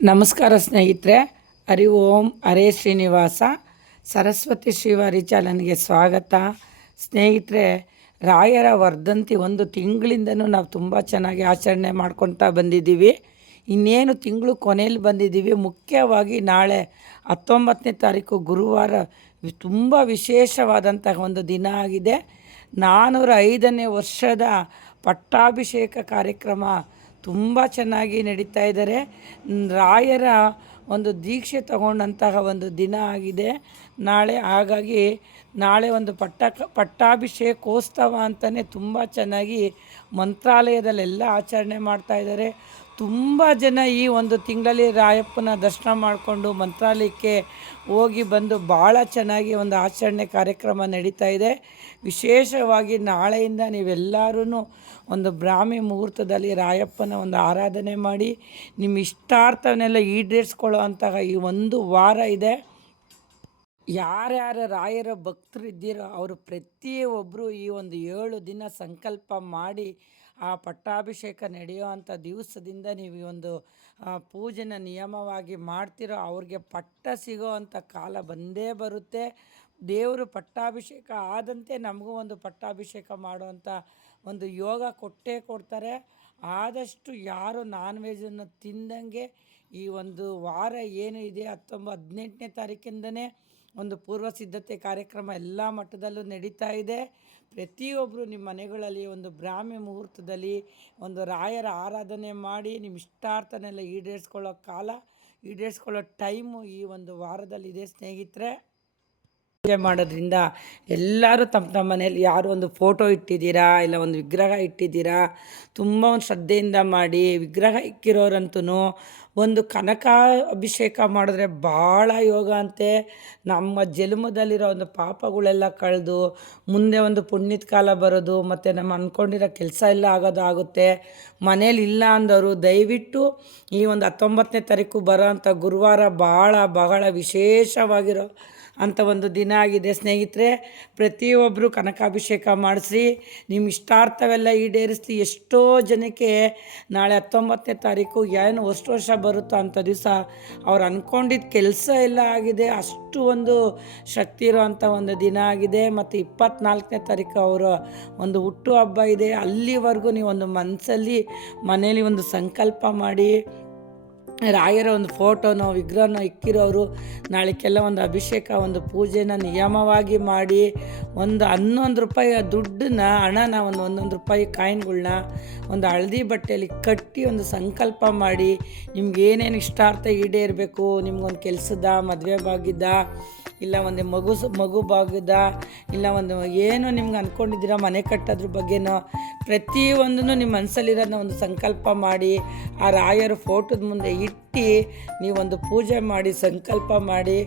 ನಮಸ್ಕಾರ ಸ್ನೇಹಿತರೆ. ಹರಿ ಓಂ ಹರೇ ಶ್ರೀನಿವಾಸ. ಸರಸ್ವತಿ ಶ್ರೀವಾರಿ ಚಾನಲ್ಗೆ ಸ್ವಾಗತ. ಸ್ನೇಹಿತರೆ, ರಾಯರ ವರ್ಧಂತಿ ಒಂದು ತಿಂಗಳಿಂದನೂ ನಾವು ತುಂಬ ಚೆನ್ನಾಗಿ ಆಚರಣೆ ಮಾಡ್ಕೊತಾ ಬಂದಿದ್ದೀವಿ. ಇನ್ನೇನು ತಿಂಗಳು ಕೊನೆಯಲ್ಲಿ ಬಂದಿದ್ದೀವಿ. ಮುಖ್ಯವಾಗಿ ನಾಳೆ 19ನೇ ತಾರೀಕು ಗುರುವಾರ ತುಂಬ ವಿಶೇಷವಾದಂತಹ ಒಂದು ದಿನ ಆಗಿದೆ. 405ನೇ ವರ್ಷದ ಪಟ್ಟಾಭಿಷೇಕ ಕಾರ್ಯಕ್ರಮ ತುಂಬ ಚೆನ್ನಾಗಿ ನಡೀತಾ ಇದ್ದಾರೆ. ರಾಯರ ಒಂದು ದೀಕ್ಷೆ ತಗೊಂಡಂತಹ ಒಂದು ದಿನ ಆಗಿದೆ ನಾಳೆ. ಹಾಗಾಗಿ ನಾಳೆ ಒಂದು ಪಟ್ಟಾಭಿಷೇಕೋತ್ಸವ ಅಂತಲೇ ತುಂಬ ಚೆನ್ನಾಗಿ ಮಂತ್ರಾಲಯದಲ್ಲೆಲ್ಲ ಆಚರಣೆ ಮಾಡ್ತಾಯಿದ್ದಾರೆ. ತುಂಬ ಜನ ಈ ಒಂದು ತಿಂಗಳಲ್ಲಿ ರಾಯಪ್ಪನ ದರ್ಶನ ಮಾಡಿಕೊಂಡು ಮಂತ್ರಾಲಯಕ್ಕೆ ಹೋಗಿ ಬಂದು ಭಾಳ ಚೆನ್ನಾಗಿ ಒಂದು ಆಚರಣೆ ಕಾರ್ಯಕ್ರಮ ನಡೀತಾ ಇದೆ. ವಿಶೇಷವಾಗಿ ನಾಳೆಯಿಂದ ನೀವೆಲ್ಲರೂ ಒಂದು ಬ್ರಾಹ್ಮಿ ಮುಹೂರ್ತದಲ್ಲಿ ರಾಯಪ್ಪನ ಒಂದು ಆರಾಧನೆ ಮಾಡಿ ನಿಮ್ಮ ಇಷ್ಟಾರ್ಥವನ್ನೆಲ್ಲ ಈಡೇರಿಸ್ಕೊಳ್ಳೋ ಅಂತಹ ಈ ಒಂದು ವಾರ ಇದೆ. ಯಾರ್ಯಾರು ರಾಯರ ಭಕ್ತರಿದ್ದೀರೋ ಅವರು ಪ್ರತಿಯೊಬ್ಬರು ಈ ಒಂದು 7 ದಿನ ಸಂಕಲ್ಪ ಮಾಡಿ ಆ ಪಟ್ಟಾಭಿಷೇಕ ನಡೆಯೋ ಅಂಥ ದಿವಸದಿಂದ ನೀವು ಈ ಒಂದು ಪೂಜೆನ ನಿಯಮವಾಗಿ ಮಾಡ್ತಿರೋ ಅವ್ರಿಗೆ ಪಟ್ಟ ಸಿಗೋ ಅಂಥ ಕಾಲ ಬಂದೇ ಬರುತ್ತೆ. ದೇವರು ಪಟ್ಟಾಭಿಷೇಕ ಆದಂತೆ ನಮಗೂ ಒಂದು ಪಟ್ಟಾಭಿಷೇಕ ಮಾಡುವಂಥ ಒಂದು ಯೋಗ ಕೊಟ್ಟೇ ಕೊಡ್ತಾರೆ. ಆದಷ್ಟು ಯಾರು ನಾನ್ ವೆಜ್ಜನ್ನು ತಿಂದಂಗೆ ಈ ಒಂದು ವಾರ ಏನು ಇದೆ 18ನೇ ತಾರೀಕಿಂದನೇ ಒಂದು ಪೂರ್ವ ಸಿದ್ಧತೆ ಕಾರ್ಯಕ್ರಮ ಎಲ್ಲ ಮಟ್ಟದಲ್ಲೂ ನಡೀತಾ ಇದೆ. ಪ್ರತಿಯೊಬ್ಬರು ನಿಮ್ಮ ಮನೆಗಳಲ್ಲಿ ಒಂದು ಬ್ರಾಹ್ಮಿ ಮುಹೂರ್ತದಲ್ಲಿ ಒಂದು ರಾಯರ ಆರಾಧನೆ ಮಾಡಿ ನಿಮ್ಮ ಇಷ್ಟಾರ್ಥನೆಲ್ಲ ಈಡೇರಿಸ್ಕೊಳ್ಳೋ ಟೈಮು ಈ ಒಂದು ವಾರದಲ್ಲಿದೆ ಸ್ನೇಹಿತರೆ. ಪೂಜೆ ಮಾಡೋದ್ರಿಂದ ಎಲ್ಲರೂ ತಮ್ಮ ಮನೇಲಿ ಯಾರು ಒಂದು ಫೋಟೋ ಇಟ್ಟಿದ್ದೀರಾ ಇಲ್ಲ ಒಂದು ವಿಗ್ರಹ ಇಟ್ಟಿದ್ದೀರಾ, ತುಂಬ ಒಂದು ಶ್ರದ್ಧೆಯಿಂದ ಮಾಡಿ. ವಿಗ್ರಹ ಇಕ್ಕಿರೋರಂತೂ ಒಂದು ಕನಕ ಅಭಿಷೇಕ ಮಾಡಿದ್ರೆ ಭಾಳ ಯೋಗ ಅಂತೆ. ನಮ್ಮ ಜನ್ಮದಲ್ಲಿರೋ ಒಂದು ಪಾಪಗಳೆಲ್ಲ ಕಳೆದು ಮುಂದೆ ಒಂದು ಪುಣ್ಯದ ಕಾಲ ಬರೋದು ಮತ್ತು ನಮ್ಮ ಅಂದ್ಕೊಂಡಿರೋ ಕೆಲಸ ಎಲ್ಲ ಆಗುತ್ತೆ. ಮನೇಲಿ ಇಲ್ಲ ಅಂದವರು ದಯವಿಟ್ಟು ಈ ಒಂದು 19ನೇ ತಾರೀಕು ಬರೋ ಅಂಥ ಗುರುವಾರ ಬಹಳ ವಿಶೇಷವಾಗಿರೋ ಅಂಥ ಒಂದು ದಿನ ಆಗಿದೆ ಸ್ನೇಹಿತರೆ. ಪ್ರತಿಯೊಬ್ಬರು ಕನಕಾಭಿಷೇಕ ಮಾಡಿಸಿ ನಿಮ್ಮ ಇಷ್ಟಾರ್ಥವೆಲ್ಲ ಈಡೇರಿಸ್ಲಿ. ಎಷ್ಟೋ ಜನಕ್ಕೆ ನಾಳೆ 19ನೇ ತಾರೀಕು ಏನು ವರ್ಷ ಬರುತ್ತೋ ಅಂಥ ದಿವಸ ಅವ್ರು ಅಂದ್ಕೊಂಡಿದ್ದ ಕೆಲಸ ಎಲ್ಲ ಆಗಿದೆ. ಅಷ್ಟು ಒಂದು ಶಕ್ತಿ ಇರೋವಂಥ ಒಂದು ದಿನ ಆಗಿದೆ. ಮತ್ತು 24ನೇ ತಾರೀಕು ಅವರ ಒಂದು ಹುಟ್ಟು ಹಬ್ಬ ಇದೆ. ಅಲ್ಲಿವರೆಗೂ ನೀವು ಒಂದು ಮನಸ್ಸಲ್ಲಿ ಮನೇಲಿ ಒಂದು ಸಂಕಲ್ಪ ಮಾಡಿ ರಾಯರ ಒಂದು ಫೋಟೋನೋ ವಿಗ್ರಹನೋ ಇಕ್ಕಿರೋರು ನಾಳೆಕ್ಕೆಲ್ಲ ಒಂದು ಅಭಿಷೇಕ ಒಂದು ಪೂಜೆನ ನಿಯಮವಾಗಿ ಮಾಡಿ ಒಂದು 11 ರೂಪಾಯಿ ಹಣನ ಒಂದೊಂದು ರೂಪಾಯಿ ಕಾಯಿನ್ಗಳನ್ನ ಒಂದು ಹಳದಿ ಬಟ್ಟೆಯಲ್ಲಿ ಕಟ್ಟಿ ಒಂದು ಸಂಕಲ್ಪ ಮಾಡಿ ನಿಮ್ಗೆ ಏನೇನು ಇಷ್ಟಾರ್ಥ ಈಡೇರಬೇಕು, ನಿಮ್ಗೊಂದು ಕೆಲಸದ ಮದುವೆ ಬಾಗಿದ್ದ ಇಲ್ಲ ಒಂದು ಮಗು ಬಾಗಿದ ಇಲ್ಲ ಒಂದು ಏನು ನಿಮ್ಗೆ ಅಂದ್ಕೊಂಡಿದ್ದೀರ ಮನೆ ಕಟ್ಟೋದ್ರ ಬಗ್ಗೆನೋ ಪ್ರತಿಯೊಂದನ್ನು ನಿಮ್ಮ ಮನಸ್ಸಲ್ಲಿರೋದನ್ನ ಒಂದು ಸಂಕಲ್ಪ ಮಾಡಿ ಆ ರಾಯರ ಫೋಟೋದ ಮುಂದೆ ಇಟ್ಟು ನೀವೊಂದು ಪೂಜೆ ಮಾಡಿ ಸಂಕಲ್ಪ ಮಾಡಿ.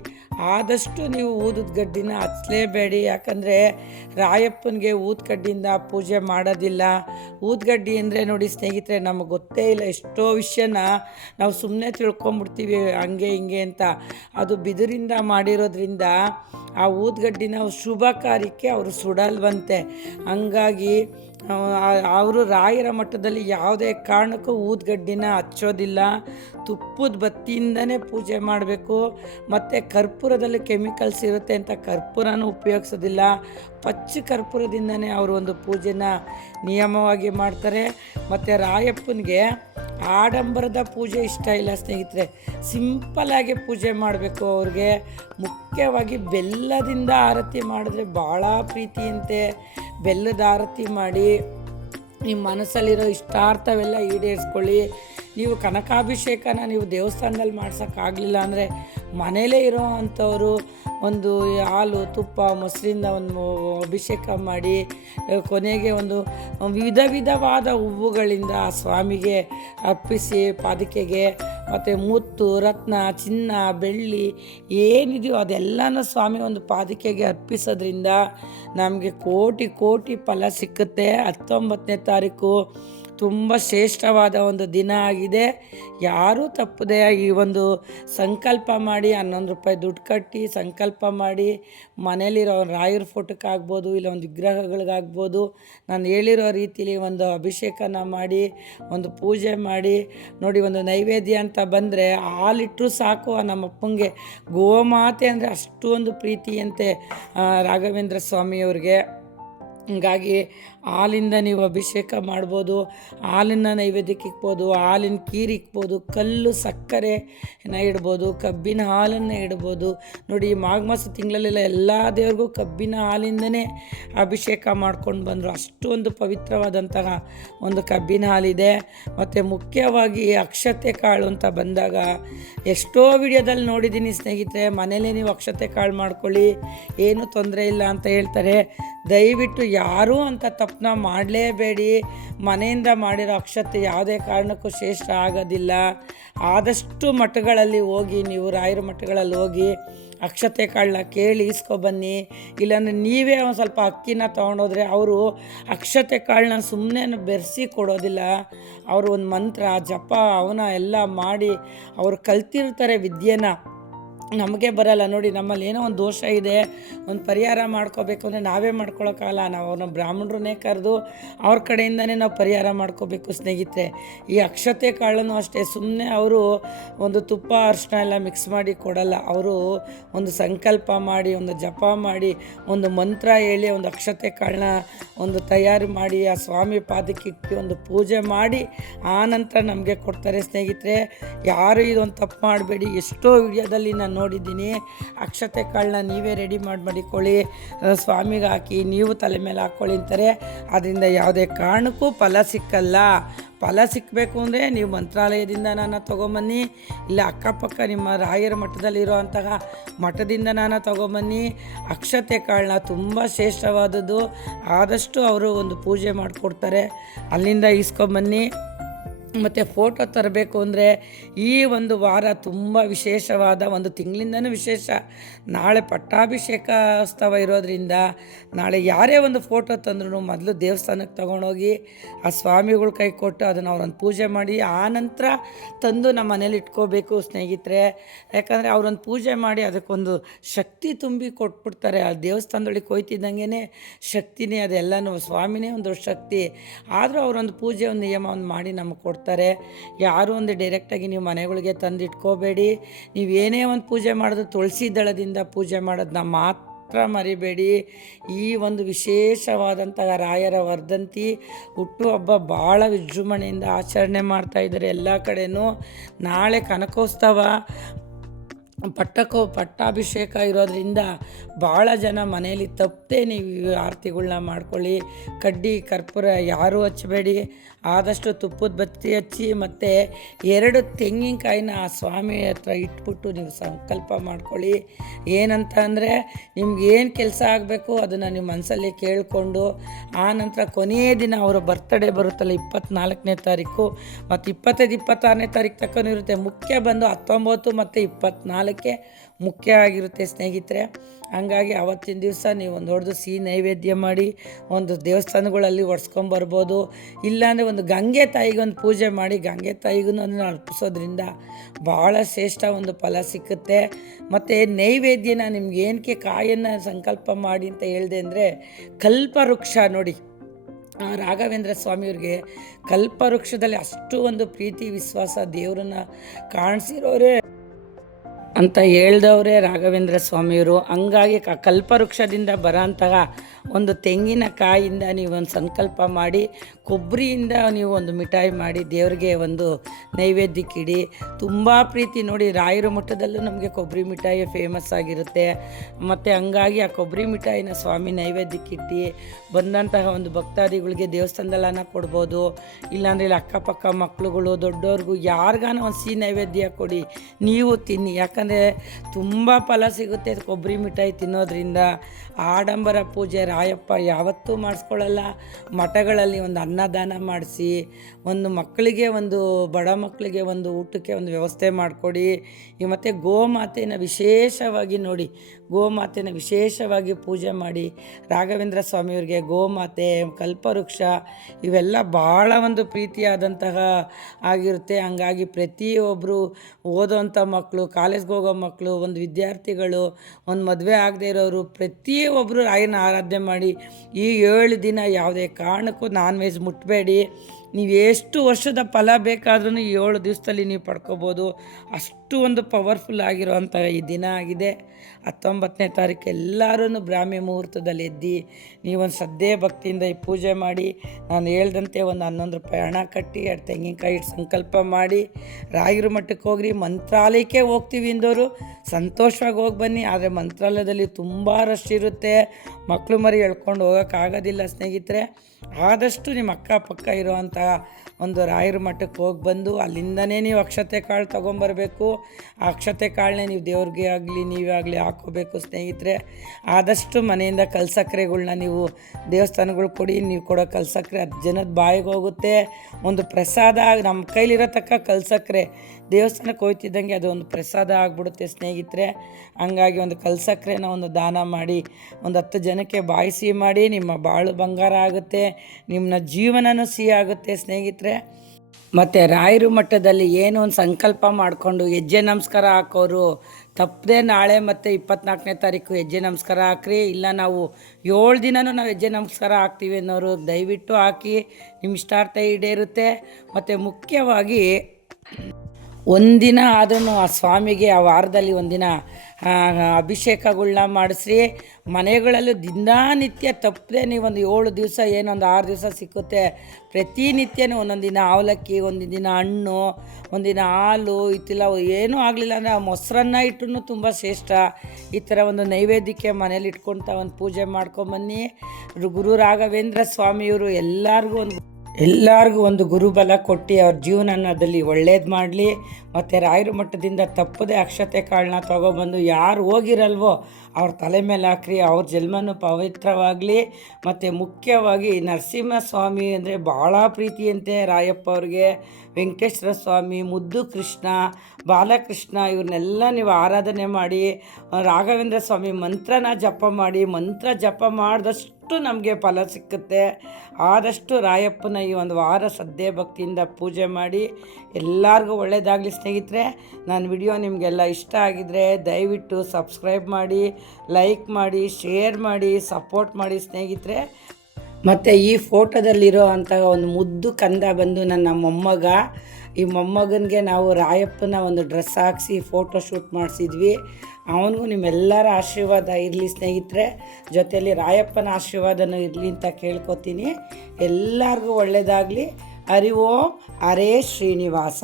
ಆದಷ್ಟು ನೀವು ಊದದ ಗಡ್ಡಿನ ಹಚ್ಚಲೇಬೇಡಿ. ಯಾಕಂದರೆ ರಾಯಪ್ಪನಿಗೆ ಊದ್ಕಡ್ಡಿಯಿಂದ ಪೂಜೆ ಮಾಡೋದಿಲ್ಲ. ಊದ್ಗಡ್ಡಿ ಅಂದರೆ ನೋಡಿ ಸ್ನೇಹಿತರೆ, ನಮಗೆ ಗೊತ್ತೇ ಇಲ್ಲ. ಎಷ್ಟೋ ವಿಷಯನ ನಾವು ಸುಮ್ಮನೆ ತಿಳ್ಕೊಂಬಿಡ್ತೀವಿ ಹಂಗೆ ಹಿಂಗೆ ಅಂತ. ಅದು ಬಿದಿರಿಂದ ಮಾಡಿರೋದ್ರಿಂದ ಆ ಊದ್ಗಡ್ಡಿನ ಶುಭ ಕಾರ್ಯಕ್ಕೆ ಅವರು ಸುಡಲ್ವಂತೆ. ಹಂಗಾಗಿ ಅವರು ರಾಯರ ಮಟ್ಟದಲ್ಲಿ ಯಾವುದೇ ಕಾರಣಕ್ಕೂ ಊದ್ಗಡ್ಡಿನ ಹಚ್ಚೋದಿಲ್ಲ. ತುಪ್ಪದ ಬತ್ತಿಯಿಂದನೇ ಪೂಜೆ ಮಾಡಬೇಕು. ಮತ್ತು ಕರ್ಪೂರದಲ್ಲಿ ಕೆಮಿಕಲ್ಸ್ ಇರುತ್ತೆ ಅಂತ ಕರ್ಪೂರನೂ ಉಪಯೋಗಿಸೋದಿಲ್ಲ. ಪಚ್ಚ ಕರ್ಪೂರದಿಂದನೇ ಅವರು ಒಂದು ಪೂಜೆನ ನಿಯಮವಾಗಿ ಮಾಡ್ತಾರೆ. ಮತ್ತು ರಾಯಪ್ಪನಿಗೆ ಆಡಂಬರದ ಪೂಜೆ ಇಷ್ಟ ಇಲ್ಲ ಸ್ನೇಹಿತರೆ, ಸಿಂಪಲ್ಲಾಗಿ ಪೂಜೆ ಮಾಡಬೇಕು. ಅವ್ರಿಗೆ ಮುಖ್ಯವಾಗಿ ಬೆಲ್ಲದಿಂದ ಆರತಿ ಮಾಡಿದ್ರೆ ಭಾಳ ಪ್ರೀತಿಯಂತೆ. ಬೆಲ್ಲದ ಆರತಿ ಮಾಡಿ ನಿಮ್ಮ ಮನಸ್ಸಲ್ಲಿರೋ ಇಷ್ಟಾರ್ಥವೆಲ್ಲ ಈಡೇರಿಸ್ಕೊಳ್ಳಿ. ನೀವು ಕನಕಾಭಿಷೇಕನ ನೀವು ದೇವಸ್ಥಾನದಲ್ಲಿ ಮಾಡ್ಸೋಕ್ಕಾಗಲಿಲ್ಲ ಅಂದರೆ ಮನೇಲೇ ಇರೋ ಅಂಥವರು ಒಂದು ಹಾಲು ತುಪ್ಪ ಮೊಸರಿಂದ ಒಂದು ಅಭಿಷೇಕ ಮಾಡಿ ಕೊನೆಗೆ ಒಂದು ವಿಧವಾದ ಹೂವುಗಳಿಂದ ಸ್ವಾಮಿಗೆ ಅರ್ಪಿಸಿ ಪಾದಕೆಗೆ ಮತ್ತು ಮುತ್ತು ರತ್ನ ಚಿನ್ನ ಬೆಳ್ಳಿ ಏನಿದೆಯೋ ಅದೆಲ್ಲನೂ ಸ್ವಾಮಿ ಒಂದು ಪಾದಕೆಗೆ ಅರ್ಪಿಸೋದ್ರಿಂದ ನಮಗೆ ಕೋಟಿ ಫಲ ಸಿಕ್ಕುತ್ತೆ. 19ನೇ ತಾರೀಕು ತುಂಬ ಶ್ರೇಷ್ಠವಾದ ಒಂದು ದಿನ ಆಗಿದೆ. ಯಾರೂ ತಪ್ಪದೆ ಈ ಒಂದು ಸಂಕಲ್ಪ ಮಾಡಿ 11 ರೂಪಾಯಿ ದುಡ್ಡು ಕಟ್ಟಿ ಸಂಕಲ್ಪ ಮಾಡಿ ಮನೇಲಿರೋ ರಾಯರ ಫೋಟೋಕ್ಕಾಗ್ಬೋದು, ಇಲ್ಲ ಒಂದು ವಿಗ್ರಹಗಳಿಗಾಗ್ಬೋದು, ನಾನು ಹೇಳಿರೋ ರೀತಿಲಿ ಒಂದು ಅಭಿಷೇಕನ ಮಾಡಿ ಒಂದು ಪೂಜೆ ಮಾಡಿ ನೋಡಿ. ಒಂದು ನೈವೇದ್ಯ ಅಂತ ಬಂದರೆ ಹಾಲಿಟ್ಟರೂ ಸಾಕು. ನಮ್ಮಪ್ಪಂಗೆ ಗೋಮಾತೆ ಅಂದರೆ ಅಷ್ಟು ಒಂದು ಪ್ರೀತಿಯಂತೆ ರಾಘವೇಂದ್ರ ಸ್ವಾಮಿಯವ್ರಿಗೆ. ಹೀಗಾಗಿ ಹಾಲಿಂದ ನೀವು ಅಭಿಷೇಕ ಮಾಡ್ಬೋದು, ಹಾಲನ್ನು ನೈವೇದ್ಯಕ್ಕೆ ಇಕ್ಬೋದು, ಹಾಲಿನ ಖೀರು ಇಕ್ಬೋದು, ಕಲ್ಲು ಸಕ್ಕರೆನ ಇಡ್ಬೋದು, ಕಬ್ಬಿನ ಹಾಲನ್ನು ಇಡ್ಬೋದು. ನೋಡಿ ಈ ಮಾಘ ಮಾಸ ತಿಂಗಳಲ್ಲೆಲ್ಲ ಎಲ್ಲ ದೇವ್ರಿಗೂ ಕಬ್ಬಿನ ಹಾಲಿಂದನೇ ಅಭಿಷೇಕ ಮಾಡ್ಕೊಂಡು ಬಂದರು. ಅಷ್ಟೊಂದು ಪವಿತ್ರವಾದಂತಹ ಒಂದು ಕಬ್ಬಿನ ಹಾಲಿದೆ. ಮತ್ತು ಮುಖ್ಯವಾಗಿ ಅಕ್ಷತೆ ಕಾಳು ಅಂತ ಬಂದಾಗ ಎಷ್ಟೋ ವಿಡಿಯೋದಲ್ಲಿ ನೋಡಿದ್ದೀನಿ ಸ್ನೇಹಿತರೆ, ಮನೇಲೇ ನೀವು ಅಕ್ಷತೆ ಕಾಳು ಮಾಡ್ಕೊಳ್ಳಿ, ಏನೂ ತೊಂದರೆ ಇಲ್ಲ ಅಂತ ಹೇಳ್ತಾರೆ. ದಯವಿಟ್ಟು ಯಾರೂ ಅಂತ ತಪ್ಪನ್ನ ಮಾಡಲೇಬೇಡಿ. ಮನೆಯಿಂದ ಮಾಡಿರೋ ಅಕ್ಷತೆ ಯಾವುದೇ ಕಾರಣಕ್ಕೂ ಶ್ರೇಷ್ಠ ಆಗೋದಿಲ್ಲ. ಆದಷ್ಟು ಮಠಗಳಲ್ಲಿ ಹೋಗಿ, ನೀವು ರಾಯರ ಮಠಗಳಲ್ಲಿ ಹೋಗಿ ಅಕ್ಷತೆ ಕಾಳನ್ನ ಕೇಳಿ ಇಸ್ಕೊಬನ್ನಿ. ಇಲ್ಲಾಂದರೆ ನೀವೇ ಒಂದು ಸ್ವಲ್ಪ ಅಕ್ಕಿನ ತೊಗೊಂಡೋದ್ರೆ ಅವರು ಅಕ್ಷತೆ ಕಾಳನ್ನ ಸುಮ್ಮನೆ ಬೆರೆಸಿ ಕೊಡೋದಿಲ್ಲ. ಅವರು ಒಂದು ಮಂತ್ರ ಜಪ ಅವನ ಎಲ್ಲ ಮಾಡಿ ಅವರು ಕಲ್ತಿರ್ತಾರೆ ವಿದ್ಯೆನ. ನಮಗೆ ಬರಲ್ಲ ನೋಡಿ. ನಮ್ಮಲ್ಲಿ ಏನೋ ಒಂದು ದೋಷ ಇದೆ, ಒಂದು ಪರಿಹಾರ ಮಾಡ್ಕೋಬೇಕು ಅಂದರೆ ನಾವೇ ಮಾಡ್ಕೊಳಕ್ಕಾಗಲ್ಲ. ನಾವು ಅವ್ರನ್ನ ಬ್ರಾಹ್ಮಣರನ್ನೇ ಕರೆದು ಅವ್ರ ಕಡೆಯಿಂದನೇ ನಾವು ಪರಿಹಾರ ಮಾಡ್ಕೋಬೇಕು ಸ್ನೇಹಿತರೆ. ಈ ಅಕ್ಷತೆ ಕಾಳನ್ನು ಅಷ್ಟೇ ಸುಮ್ಮನೆ ಅವರು ಒಂದು ತುಪ್ಪ ಅರಿಶಿನ ಎಲ್ಲ ಮಿಕ್ಸ್ ಮಾಡಿ ಕೊಡಲ್ಲ. ಅವರು ಒಂದು ಸಂಕಲ್ಪ ಮಾಡಿ, ಒಂದು ಜಪ ಮಾಡಿ, ಒಂದು ಮಂತ್ರ ಹೇಳಿ, ಒಂದು ಅಕ್ಷತೆ ಕಾಳನ್ನ ಒಂದು ತಯಾರಿ ಮಾಡಿ ಆ ಸ್ವಾಮಿ ಪಾದಕ್ಕೆ ಇಟ್ಟು ಒಂದು ಪೂಜೆ ಮಾಡಿ ಆ ನಂತರ ನಮಗೆ ಕೊಡ್ತಾರೆ ಸ್ನೇಹಿತರೆ. ಯಾರು ಇದೊಂದು ತಪ್ಪು ಮಾಡಬೇಡಿ. ಎಷ್ಟೋ ವಿಡಿಯೋದಲ್ಲಿ ನಾನು ನೋಡಿದ್ದೀನಿ. ಅಕ್ಷತೆ ಕಾಳನ್ನ ನೀವೇ ರೆಡಿ ಮಾಡಿಕೊಳ್ಳಿ, ಸ್ವಾಮಿಗೆ ಹಾಕಿ ನೀವು ತಲೆ ಮೇಲೆ ಹಾಕ್ಕೊಳ್ಳಿ ಅಂತಾರೆ. ಅದರಿಂದ ಯಾವುದೇ ಕಾರಣಕ್ಕೂ ಫಲ ಸಿಕ್ಕಲ್ಲ. ಫಲ ಸಿಕ್ಕಬೇಕು ಅಂದರೆ ನೀವು ಮಂತ್ರಾಲಯದಿಂದ ನಾನು ತೊಗೊಂಬನ್ನಿ, ಇಲ್ಲ ಅಕ್ಕಪಕ್ಕ ನಿಮ್ಮ ರಾಯರ ಮಠದಲ್ಲಿರೋ ಅಂತಹ ಮಠದಿಂದ ನಾನು ತೊಗೊಂಬನ್ನಿ. ಅಕ್ಷತೆ ಕಾಳನ್ನ ತುಂಬ ಶ್ರೇಷ್ಠವಾದದ್ದು. ಆದಷ್ಟು ಅವರು ಒಂದು ಪೂಜೆ ಮಾಡಿಕೊಡ್ತಾರೆ, ಅಲ್ಲಿಂದ ಇಸ್ಕೊಂಬನ್ನಿ. ಮತ್ತು ಫೋಟೋ ತರಬೇಕು ಅಂದರೆ ಈ ಒಂದು ವಾರ ತುಂಬ ವಿಶೇಷವಾದ ಒಂದು ತಿಂಗಳಿಂದನೂ ವಿಶೇಷ. ನಾಳೆ ಪಟ್ಟಾಭಿಷೇಕೋತ್ಸವ ಇರೋದ್ರಿಂದ ನಾಳೆ ಯಾರೇ ಒಂದು ಫೋಟೋ ತಂದ್ರೂ ಮೊದಲು ದೇವಸ್ಥಾನಕ್ಕೆ ತೊಗೊಂಡೋಗಿ ಆ ಸ್ವಾಮಿಗಳ ಕೈ ಕೊಟ್ಟು ಅದನ್ನು ಅವ್ರೊಂದು ಪೂಜೆ ಮಾಡಿ ಆ ನಂತರ ತಂದು ನಮ್ಮ ಮನೇಲಿ ಇಟ್ಕೋಬೇಕು ಸ್ನೇಹಿತರೆ. ಯಾಕಂದರೆ ಅವ್ರೊಂದು ಪೂಜೆ ಮಾಡಿ ಅದಕ್ಕೊಂದು ಶಕ್ತಿ ತುಂಬಿ ಕೊಟ್ಬಿಡ್ತಾರೆ. ಆ ದೇವಸ್ಥಾನದೊಳಗೆ ಕೊಯ್ತಿದ್ದಂಗೆ ಶಕ್ತಿನೇ, ಅದೆಲ್ಲನೂ ಸ್ವಾಮಿನೇ ಒಂದು ಶಕ್ತಿ. ಆದರೂ ಅವರೊಂದು ಪೂಜೆ ಒಂದು ನಿಯಮವನ್ನು ಮಾಡಿ ನಮಗೆ ಕೊಡ್ತಾರೆ. ಯಾರೂ ಒಂದು ಡೈರೆಕ್ಟಾಗಿ ನೀವು ಮನೆಗಳಿಗೆ ತಂದು ಇಟ್ಕೋಬೇಡಿ. ನೀವು ಏನೇ ಒಂದು ಪೂಜೆ ಮಾಡೋದು ತುಳಸಿ ದಳದಿಂದ ಪೂಜೆ ಮಾಡೋದನ್ನ ಮಾತ್ರ ಮರಿಬೇಡಿ. ಈ ಒಂದು ವಿಶೇಷವಾದಂತಹ ರಾಯರ ವರ್ಧಂತಿ ಹುಟ್ಟುಹಬ್ಬ ಭಾಳ ವಿಜೃಂಭಣೆಯಿಂದ ಆಚರಣೆ ಮಾಡ್ತಾಯಿದ್ದಾರೆ ಎಲ್ಲ ಕಡೆಯೂ. ನಾಳೆ ಕನಕೋತ್ಸವ ಪಟ್ಟಾಭಿಷೇಕ ಇರೋದ್ರಿಂದ ಭಾಳ ಜನ ಮನೇಲಿ ತಪ್ಪದೆ ನೀವು ಆರತಿಗಳನ್ನ ಮಾಡ್ಕೊಳ್ಳಿ. ಕಡ್ಡಿ ಕರ್ಪೂರ ಯಾರೂ ಹಚ್ಚಬೇಡಿ. ಆದಷ್ಟು ತುಪ್ಪದ ಬತ್ತಿ ಹಚ್ಚಿ ಮತ್ತು 2 ತೆಂಗಿನಕಾಯಿನ ಆ ಸ್ವಾಮಿ ಹತ್ರ ಇಟ್ಬಿಟ್ಟು ನೀವು ಸಂಕಲ್ಪ ಮಾಡ್ಕೊಳ್ಳಿ. ಏನಂತ ಅಂದರೆ ನಿಮ್ಗೆ ಏನು ಕೆಲಸ ಆಗಬೇಕು ಅದನ್ನು ನೀವು ಮನಸ್ಸಲ್ಲಿ ಕೇಳಿಕೊಂಡು ಆ ನಂತರ ಕೊನೆಯ ದಿನ ಅವರ ಬರ್ತಡೇ ಬರುತ್ತಲ್ಲ 24ನೇ ತಾರೀಕು ಮತ್ತು 25, 26ನೇ ತಾರೀಕು ತಕ್ಕನೂ ಇರುತ್ತೆ. ಮುಖ್ಯ ಬಂದು 19 ಮತ್ತು 24ಕ್ಕೆ ಮುಖ್ಯ ಆಗಿರುತ್ತೆ ಸ್ನೇಹಿತರೆ. ಹಂಗಾಗಿ ಆವತ್ತಿನ ದಿವಸ ನೀವು ಒಂದು ದೊಡ್ಡದು ಸಿಹಿ ನೈವೇದ್ಯ ಮಾಡಿ ಒಂದು ದೇವಸ್ಥಾನಗಳಲ್ಲಿ ಒಡ್ಸ್ಕೊಂಬರ್ಬೋದು. ಇಲ್ಲಾಂದರೆ ಒಂದು ಗಂಗೆ ತಾಯಿಗೆ ಒಂದು ಪೂಜೆ ಮಾಡಿ ಗಂಗೆ ತಾಯಿಗೂ ಅದನ್ನು ಅರ್ಪಿಸೋದ್ರಿಂದ ಭಾಳ ಶ್ರೇಷ್ಠ ಒಂದು ಫಲ ಸಿಕ್ಕುತ್ತೆ. ಮತ್ತು ನೈವೇದ್ಯನ ನಿಮ್ಗೆ ಏನಕ್ಕೆ ಕಾಯನ್ನು ಸಂಕಲ್ಪ ಮಾಡಿ ಅಂತ ಹೇಳಿದೆ ಅಂದರೆ ಕಲ್ಪವೃಕ್ಷ ನೋಡಿ, ರಾಘವೇಂದ್ರ ಸ್ವಾಮಿಯವ್ರಿಗೆ ಕಲ್ಪವೃಕ್ಷದಲ್ಲಿ ಅಷ್ಟು ಒಂದು ಪ್ರೀತಿ ವಿಶ್ವಾಸ, ದೇವರನ್ನ ಕಾಣಿಸಿರೋರೇ ಅಂತ ಹೇಳ್ದವರೇ ರಾಘವೇಂದ್ರ ಸ್ವಾಮಿಯವರು. ಹಂಗಾಗಿ ಕಲ್ಪವೃಕ್ಷದಿಂದ ಬರೋಂತಹ ಒಂದು ತೆಂಗಿನಕಾಯಿಂದ ನೀವು ಒಂದು ಸಂಕಲ್ಪ ಮಾಡಿ, ಕೊಬ್ಬರಿಯಿಂದ ನೀವು ಒಂದು ಮಿಠಾಯಿ ಮಾಡಿ ದೇವರಿಗೆ ಒಂದು ನೈವೇದ್ಯಕ್ಕಿಡಿ. ತುಂಬ ಪ್ರೀತಿ ನೋಡಿ. ರಾಯರ ಮಠದಲ್ಲೂ ನಮಗೆ ಕೊಬ್ಬರಿ ಮಿಠಾಯಿ ಫೇಮಸ್ ಆಗಿರುತ್ತೆ. ಮತ್ತು ಹಂಗಾಗಿ ಆ ಕೊಬ್ಬರಿ ಮಿಠಾಯಿನ ಸ್ವಾಮಿ ನೈವೇದ್ಯಕ್ಕಿಟ್ಟು ಬಂದಂತಹ ಒಂದು ಭಕ್ತಾದಿಗಳಿಗೆ ದೇವಸ್ಥಾನದಲ್ಲನ ಕೊಡ್ಬೋದು. ಇಲ್ಲಾಂದರೆ ಇಲ್ಲಿ ಅಕ್ಕಪಕ್ಕ ಮಕ್ಕಳುಗಳು ದೊಡ್ಡವ್ರಿಗೂ ಯಾರಿಗಾನ ಒಂದು ಸಿಹಿ ನೈವೇದ್ಯ ಕೊಡಿ, ನೀವು ತಿನ್ನಿ. ಯಾಕಂದರೆ ಯಾಕಂದರೆ ತುಂಬ ಫಲ ಸಿಗುತ್ತೆ ಕೊಬ್ಬರಿ ಮಿಠಾಯಿ ತಿನ್ನೋದ್ರಿಂದ. ಆಡಂಬರ ಪೂಜೆ ರಾಯಪ್ಪ ಯಾವತ್ತೂ ಮಾಡಿಸ್ಕೊಳ್ಳಲ್ಲ. ಮಠಗಳಲ್ಲಿ ಒಂದು ಅನ್ನದಾನ ಮಾಡಿಸಿ, ಒಂದು ಮಕ್ಕಳಿಗೆ ಒಂದು ಬಡ ಮಕ್ಕಳಿಗೆ ಒಂದು ಊಟಕ್ಕೆ ಒಂದು ವ್ಯವಸ್ಥೆ ಮಾಡಿಕೊಡಿ. ಮತ್ತು ಗೋಮಾತೆನ ವಿಶೇಷವಾಗಿ ನೋಡಿ, ಗೋಮಾತೆನ ವಿಶೇಷವಾಗಿ ಪೂಜೆ ಮಾಡಿ. ರಾಘವೇಂದ್ರ ಸ್ವಾಮಿಯವ್ರಿಗೆ ಗೋಮಾತೆ, ಕಲ್ಪವೃಕ್ಷ ಇವೆಲ್ಲ ಭಾಳ ಒಂದು ಪ್ರೀತಿಯಾದಂತಹ ಆಗಿರುತ್ತೆ. ಹಂಗಾಗಿ ಪ್ರತಿಯೊಬ್ಬರು ಓದೋವಂಥ ಮಕ್ಕಳು, ಕಾಲೇಜ್ಗೆ ಹೋಗೋ ಮಕ್ಕಳು, ಒಂದು ವಿದ್ಯಾರ್ಥಿಗಳು, ಒಂದು ಮದುವೆ ಆಗದೆ ಇರೋರು ಪ್ರತಿಯೊಬ್ಬರು ರಾಯನ ಆರಾಧನೆ ಮಾಡಿ. ಈ 7 ದಿನ ಯಾವುದೇ ಕಾರಣಕ್ಕೂ ನಾನ್ ವೆಜ್ ಮುಟ್ಟಬೇಡಿ. ನೀವು ಎಷ್ಟು ವರ್ಷದ ಫಲ ಬೇಕಾದ್ರೂ 7 ದಿವಸದಲ್ಲಿ ನೀವು ಪಡ್ಕೋಬೋದು. ಅಷ್ಟು ಒಂದು ಪವರ್ಫುಲ್ ಆಗಿರೋವಂಥ ಈ ದಿನ ಆಗಿದೆ. 19ನೇ ತಾರೀಕು ಎಲ್ಲರೂ ಬ್ರಾಹ್ಮಿ ಮುಹೂರ್ತದಲ್ಲಿ ಎದ್ದು ನೀವೊಂದು ಶ್ರದ್ಧೆ ಭಕ್ತಿಯಿಂದ ಈ ಪೂಜೆ ಮಾಡಿ. ನಾನು ಹೇಳ್ದಂತೆ ಒಂದು 11 ರೂಪಾಯಿ ಹಣ ಕಟ್ಟಿ 2 ತೆಂಗಿನಕಾಯಿ ಇಟ್ಟು ಸಂಕಲ್ಪ ಮಾಡಿ ರಾಯರ ಮಠಕ್ಕೆ ಹೋಗ್ರಿ. ಮಂತ್ರಾಲಯಕ್ಕೆ ಹೋಗ್ತೀವಿ ಅಂದವರು ಸಂತೋಷವಾಗಿ ಹೋಗಿ ಬನ್ನಿ. ಆದರೆ ಮಂತ್ರಾಲಯದಲ್ಲಿ ತುಂಬ ರಶ್ ಇರುತ್ತೆ, ಮಕ್ಕಳು ಮರಿ ಎಳ್ಕೊಂಡು ಹೋಗೋಕ್ಕಾಗೋದಿಲ್ಲ ಸ್ನೇಹಿತರೆ. ಆದಷ್ಟು ನಿಮ್ಮ ಅಕ್ಕಪಕ್ಕ ಇರೋವಂಥ ಒಂದು ರಾಯರ ಮಠಕ್ಕೆ ಹೋಗಿ ಬಂದು ಅಲ್ಲಿಂದನೇ ನೀವು ಅಕ್ಷತೆ ಕಾಳು ತೊಗೊಂಬರ್ಬೇಕು. ಆ ಅಕ್ಷತೆ ಕಾಳನ್ನೇ ನೀವು ದೇವ್ರಿಗೆ ಆಗಲಿ ನೀವೇ ಆಗಲಿ ಹಾಕ್ಕೋಬೇಕು ಸ್ನೇಹಿತರೆ. ಆದಷ್ಟು ಮನೆಯಿಂದ ಕಲ್ಸಕ್ಕರೆಗಳ್ನ ನೀವು ದೇವಸ್ಥಾನಗಳು ಕೊಡಿ. ನೀವು ಕೊಡೋ ಕಲ್ಸಕ್ಕರೆ 10 ಜನದ ಬಾಯಿಗೆ ಹೋಗುತ್ತೆ. ಒಂದು ಪ್ರಸಾದ ನಮ್ಮ ಕೈಲಿರೋ ತಕ್ಕ ಕಲ್ಸಕ್ಕರೆ ದೇವಸ್ಥಾನಕ್ಕೆ ಹೋಗ್ತಿದ್ದಂಗೆ ಅದು ಒಂದು ಪ್ರಸಾದ ಆಗಿಬಿಡುತ್ತೆ ಸ್ನೇಹಿತರೆ. ಹಂಗಾಗಿ ಒಂದು ಕಲ್ಸಕ್ಕರೆನ ಒಂದು ದಾನ ಮಾಡಿ ಒಂದು 10 ಜನಕ್ಕೆ ಬಾಯಿ ಸಿಹಿ ಮಾಡಿ. ನಿಮ್ಮ ಬಾಳು ಬಂಗಾರ ಆಗುತ್ತೆ, ನಿಮ್ಮ ಜೀವನನೂ ಸಿಹಿ ಆಗುತ್ತೆ ಸ್ನೇಹಿತರೆ. ಮತ್ತು ರಾಯರ ಮಠದಲ್ಲಿ ಏನೋ ಒಂದು ಸಂಕಲ್ಪ ಮಾಡಿಕೊಂಡು ಹೆಜ್ಜೆ ನಮಸ್ಕಾರ ಹಾಕೋರು ತಪ್ಪದೆ ನಾಳೆ ಮತ್ತು 24ನೇ ತಾರೀಕು ಹೆಜ್ಜೆ ನಮಸ್ಕಾರ ಹಾಕ್ರಿ. ಇಲ್ಲ ನಾವು 7 ದಿನವೂ ನಾವು ಹೆಜ್ಜೆ ನಮಸ್ಕಾರ ಹಾಕ್ತೀವಿ ಅನ್ನೋರು ದಯವಿಟ್ಟು ಹಾಕಿ, ನಿಮ್ಮ ಇಷ್ಟಾರ್ಥ ಈಡೇರುತ್ತೆ. ಮತ್ತು ಮುಖ್ಯವಾಗಿ ಒಂದಿನ ಆದ್ರೂ ಆ ಸ್ವಾಮಿಗೆ ಆ ವಾರದಲ್ಲಿ ಒಂದಿನ ಅಭಿಷೇಕಗಳನ್ನ ಮಾಡಿಸ್ರಿ. ಮನೆಗಳಲ್ಲೂ ದಿನನಿತ್ಯ ತಪ್ಪದೆ ನೀವೊಂದು 7 ದಿವಸ ಏನೊಂದು 6 ದಿವಸ ಸಿಕ್ಕುತ್ತೆ, ಪ್ರತಿನಿತ್ಯನೂ ಒಂದೊಂದು ದಿನ ಅವಲಕ್ಕಿ, ಒಂದೊಂದು ದಿನ ಹಣ್ಣು, ಒಂದಿನ ಹಾಲು ಇತ್ತಿಲ್ಲ ಏನೂ ಆಗಲಿಲ್ಲ ಅಂದರೆ ಆ ಮೊಸರನ್ನ ಇಟ್ಟರು ತುಂಬ ಶ್ರೇಷ್ಠ. ಈ ಥರ ಒಂದು ನೈವೇದ್ಯಕ್ಕೆ ಮನೇಲಿ ಇಟ್ಕೊಳ್ತಾ ಒಂದು ಪೂಜೆ ಮಾಡ್ಕೊಂಬನ್ನಿ. ಗುರು ರಾಘವೇಂದ್ರ ಸ್ವಾಮಿಯವರು ಎಲ್ಲರಿಗೂ ಒಂದು ಗುರುಬಲ ಕೊಟ್ಟು ಅವ್ರ ಜೀವನದಲ್ಲಿ ಒಳ್ಳೇದು ಮಾಡಲಿ. ಮತ್ತು ರಾಯರ ಮಠದಿಂದ ತಪ್ಪದೆ ಅಕ್ಷತೆ ಕಾಳನ್ನ ತೊಗೊಬಂದು ಯಾರು ಹೋಗಿರಲ್ವೋ ಅವ್ರ ತಲೆ ಮೇಲೆ ಹಾಕ್ರಿ, ಅವ್ರ ಜನ್ಮನೂ ಪವಿತ್ರವಾಗಲಿ. ಮತ್ತು ಮುಖ್ಯವಾಗಿ ನರಸಿಂಹಸ್ವಾಮಿ ಅಂದರೆ ಭಾಳ ಪ್ರೀತಿಯಂತೆ ರಾಯಪ್ಪ ಅವ್ರಿಗೆ. ವೆಂಕಟೇಶ್ವರ ಸ್ವಾಮಿ, ಮುದ್ದು ಕೃಷ್ಣ, ಬಾಲಕೃಷ್ಣ ಇವ್ರನ್ನೆಲ್ಲ ನೀವು ಆರಾಧನೆ ಮಾಡಿ. ರಾಘವೇಂದ್ರ ಸ್ವಾಮಿ ಮಂತ್ರನ ಜಪ ಮಾಡಿ. ಮಂತ್ರ ಜಪ ಮಾಡಿದಷ್ಟು ನಮಗೆ ಫಲ ಸಿಕ್ಕುತ್ತೆ. ಆದಷ್ಟು ರಾಯಪ್ಪನ ಈ ಒಂದು ವಾರ ಶ್ರದ್ಧೆ ಭಕ್ತಿಯಿಂದ ಪೂಜೆ ಮಾಡಿ. ಎಲ್ಲರಿಗೂ ಒಳ್ಳೆಯದಾಗಲಿ ಸ್ನೇಹಿತರೆ. ನನ್ನ ವಿಡಿಯೋ ನಿಮಗೆಲ್ಲ ಇಷ್ಟ ಆಗಿದರೆ ದಯವಿಟ್ಟು ಸಬ್ಸ್ಕ್ರೈಬ್ ಮಾಡಿ, ಲೈಕ್ ಮಾಡಿ, ಶೇರ್ ಮಾಡಿ, ಸಪೋರ್ಟ್ ಮಾಡಿ ಸ್ನೇಹಿತರೆ. ಮತ್ತು ಈ ಫೋಟೋದಲ್ಲಿರೋ ಅಂಥ ಒಂದು ಮುದ್ದು ಕಂದ ಬಂದು ನನ್ನ ಮೊಮ್ಮಗ. ಈ ಮೊಮ್ಮಗನಿಗೆ ನಾವು ರಾಯಪ್ಪನ ಒಂದು ಡ್ರೆಸ್ ಹಾಕಿಸಿ ಫೋಟೋ ಶೂಟ್ ಮಾಡಿಸಿದ್ವಿ. ಅವನಿಗೂ ನಿಮ್ಮೆಲ್ಲರ ಆಶೀರ್ವಾದ ಇರಲಿ ಸ್ನೇಹಿತರೆ. ಜೊತೆಯಲ್ಲಿ ರಾಯಪ್ಪನ ಆಶೀರ್ವಾದನೂ ಇರಲಿ ಅಂತ ಕೇಳ್ಕೊತೀನಿ. ಎಲ್ಲರಿಗೂ ಒಳ್ಳೆಯದಾಗಲಿ. ಹರಿ ಓಂ ಹರೇ ಶ್ರೀನಿವಾಸ.